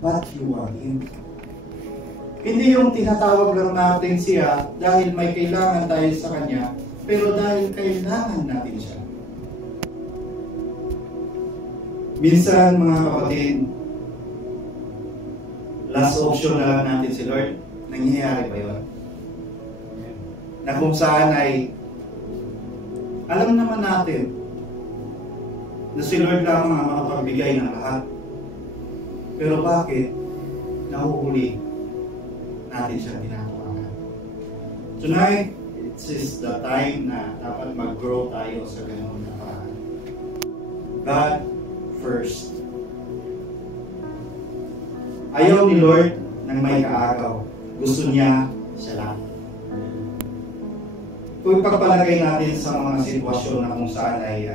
but you are Him. Hindi yung tinatawag lang natin siya dahil may kailangan tayo sa Kanya, pero dahil kailangan natin siya. Minsan, mga kapatid, last option na lang natin si Lord. Nangyayari ba yun? Na kung saan ay alam naman natin na si Lord lamang ang makapagbigay ng lahat. Pero bakit nahuhuli natin siya tinatawagan? Tonight, it is the time na dapat mag-grow tayo sa ganoon na paraan. God first. Ayaw ni Lord ng may kaagaw. Gusto niya siya lang. Kung ipagpalagay natin sa mga sitwasyon na kung saan ay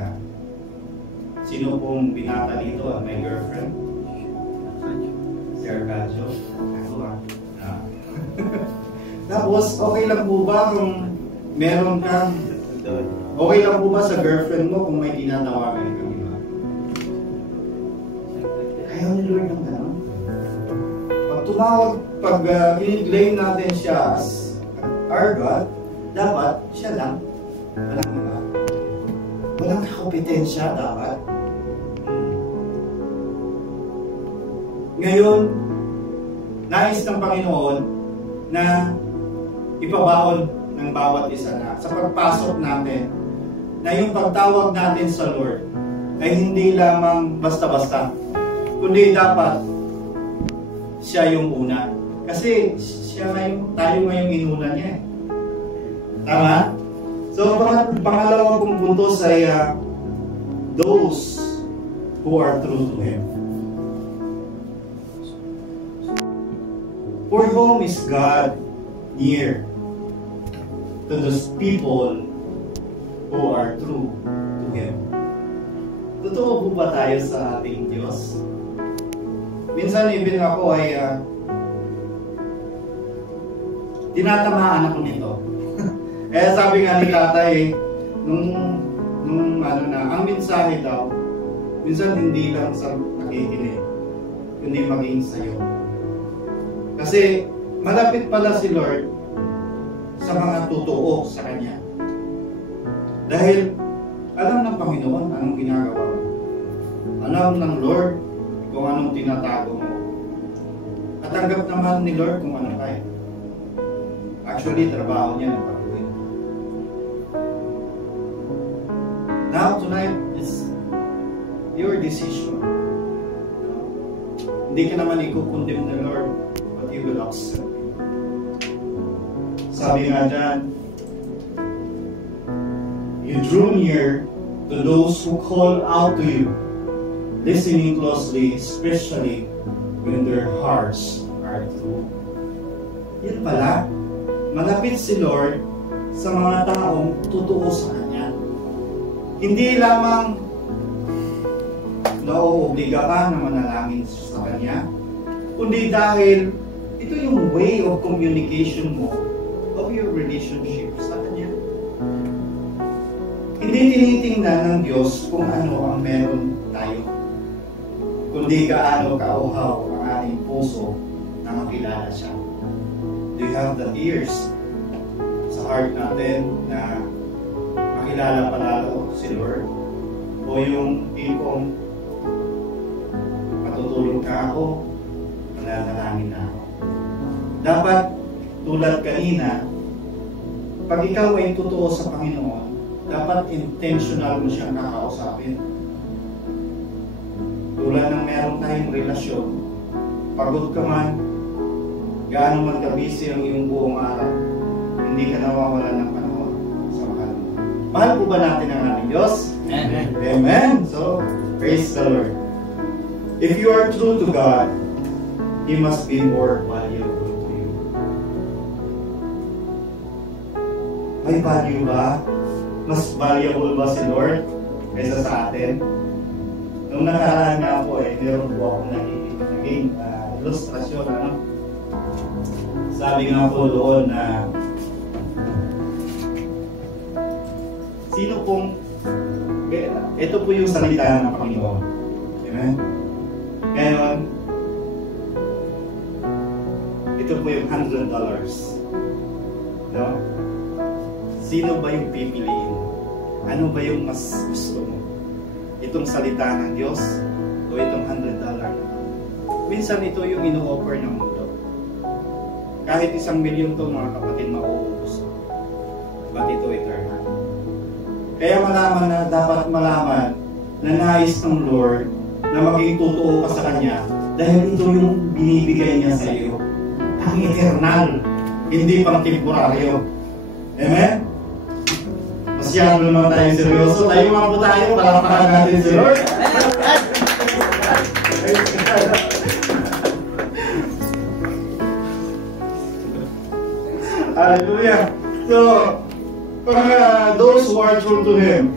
sino pong binata dito at may girlfriend? Si Arcadio. Tapos, okay lang po ba kung meron kang, okay lang po ba sa girlfriend mo kung may tinatawagan kang iba? Ayaw ni Lord ng gano'n. Pag tumawag, pag i-claim natin siya as our God, dapat siya lang. Walang iba. Walang kompetensya dapat. Ngayon, nais ng Panginoon na ipabaon ng bawat isa na sa pagpasok natin na yung pagtawag natin sa Lord ay hindi lamang basta-basta, kundi dapat siya yung una. Kasi siya ngayon, tayo ngayong inuna niya. Tama? So, pangalawa kong puntos ay those who are true to Him. For whom is God near? To those people who are true to Him. Totoo po ba tayo sa ating Diyos? Minsan even ako ay tinatamaan ako nito. Eh sabi nga ni tatay, nung ang mensahe daw, minsan hindi lang sa nakikinig, kundi maging sa'yo. Kasi malapit pala si Lord sa mga totoo sa Kanya. Dahil alam ng Panginoon anong ginagawa mo. Alam ng Lord kung anong tinatago mo. At tanggap naman ni Lord kung ano kaya. Actually, trabaho niya na pag-uwi. Now, tonight is your decision. Hindi ka naman ikukundem ni Lord, but He will accept you. Sabi nga dyan, you drew near to those who call out to you, listening closely, especially when their hearts are true. Yan pala, malapit si Lord sa mga taong totoo sa Kanya. Hindi lamang nauobliga ka na manalangin sa Kanya, kundi dahil ito yung way of communication mo, of your relationship sa Kanya. Hindi tinitingnan ng Diyos kung ano ang meron tayo, kundi gaano kauhaw ang ating puso na makilala siya. Do you have the ears sa heart natin na makilala palalo si Lord? O yung tipong matutulog ka ako, mananalangin na ako. Dapat tulad kanina, pag ikaw ay totoo sa Panginoon, dapat intentional mo siyang kakausapin. Tulad ng meron tayong relasyon, pagod ka man, gaano man ka-busy ang iyong buong araw, hindi ka nawawalan ng panahon sa mahal mo. Mahal po ba natin ang ating Diyos? Amen. Amen. So, praise the Lord. If you are true to God, He must be more valuable to you. May value ba? Mas valuable ba si Lord kaysa sa atin? Nung nakaraan nga po meron po akong naging ilustrasyon, ano? Sabi nga po doon na sino pong ito po yung salita ng Panginoon. Amen? Ngayon, ito po yung $100. No? Sino ba yung pipiliin? Ano ba yung mas gusto mo? Itong salita ng Diyos o itong $100? Minsan ito yung ino-offer ng mundo. Kahit 1,000,000 to mga kapatid, mauubos. But ito eternal. Kaya malaman na dapat malaman na nais ng Lord na maging totoo ka sa Kanya dahil ito yung binibigay niya sa iyo. Ang eternal, hindi pang temporaryo. Amen? Masyado naman tayo seryoso. Tayo mga po tayo, palapakan natin si Lord. Hallelujah. So, those who are true to Him,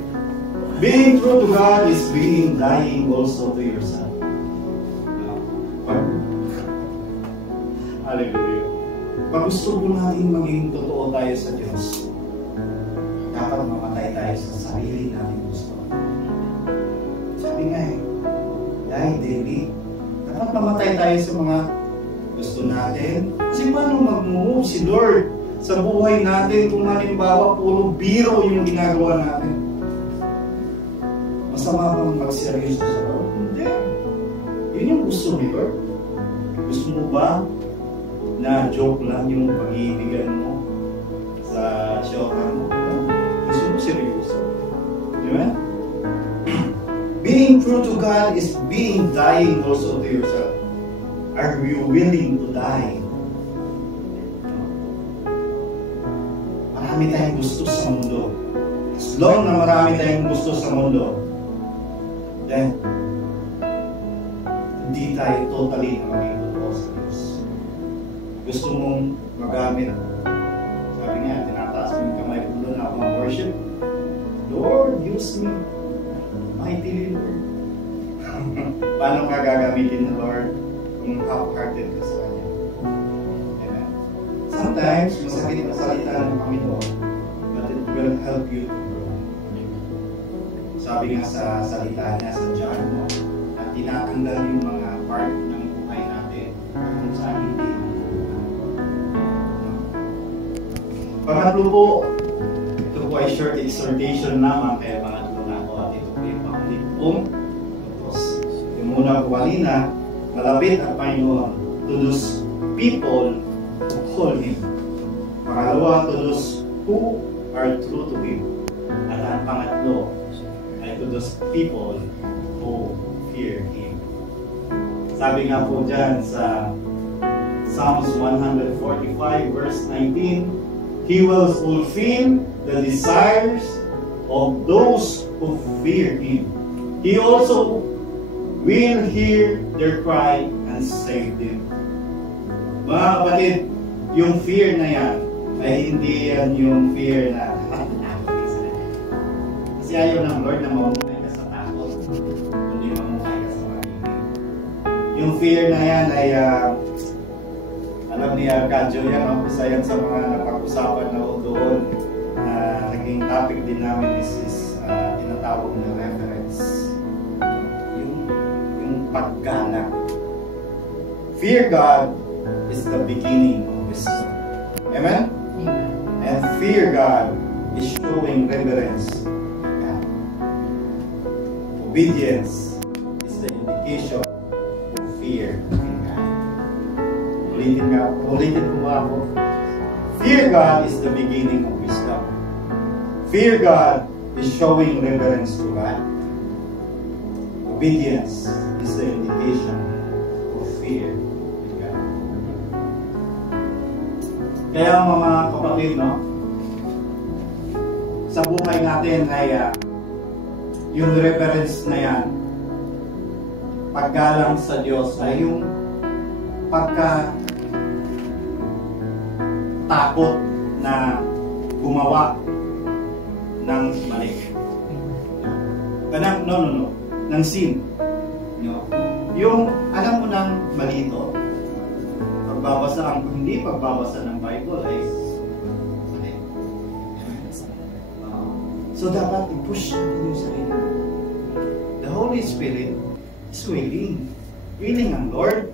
being true to God is being dying also to yourself. Hallelujah. Pag gusto mo natin maging totoo tayo sa Diyos, dapat mamatay tayo sa sarili natin gusto. Sabi nga die daily. Dapat mamatay tayo sa mga gusto natin. Kasi paano mag-move si Lord sa buhay natin kung halimbawa puro biro yung ginagawa natin? Masama bang mag-seryoso sa Lord? Hindi. Yun yung gusto ni Lord. Gusto mo ba na joke lang yung pag-iibigan mo sa showtime mo? Gusto mo seryoso? Diba? Being true to God is being dying also to yourself. Are you willing to die? Marami tayong gusto sa mundo. As long na marami tayong gusto sa mundo, then hindi tayo totally maging totoo sa Diyos. Gusto mong magamit, sabi nga, tinataas mo yung kamay ko doon ako mag-worship. Lord, use me. Mightily, Lord. Paano ka gagamitin ng Lord kung half-hearted ka sa Kanya? Amen. Sometimes, masakit na salita ng Panginoon, but it will help you to grow. Sabi nga sa salita niya sa John, no, na tinatanggal yung mga part ng buhay natin kung saan hindi. Pangatlo po, ito po ay short exhortation lamang kaya pangatlo na ako at ito po yung pangulit pong utos. Yung muna po kanina, malapit ang Panginoon to those people who call Him. Pangalawa, to those who are true to Him. At ang pangatlo ay to those people who fear Him. Sabi nga po dyan sa Psalms 145 verse 19, He will fulfill the desires of those who fear Him. He also will hear their cry and save them. Mga kapatid, yung fear na yan ay hindi yan yung fear na kasi ayaw ng Lord na mamukay ka sa takot, kundi mamukay ka sa pag-ibig. Yung fear na yan ay alam ni Arcadio yan, isa yan sa mga napag-usapan na doon na naging topic din namin is tinatawag na reverence. Yung paggalang. Fear God is the beginning of wisdom. Amen? And fear God is showing reverence to God. Obedience is the indication of fear in God. Ulitin ko ako. Fear God is the beginning of wisdom. Fear God is showing reverence to God. Obedience is the indication of fear in God. Kaya mga kapatid, no? Sa buhay natin ay yung reverence na yan, paggalang sa Diyos ay yung takot na gumawa ng mali. No. Ng sin. No? Yung alam mo ng mali ito, hindi pagbabasa ng Bible ay mali. So dapat i-push natin yung sarili. The Holy Spirit is willing. Willing ang Lord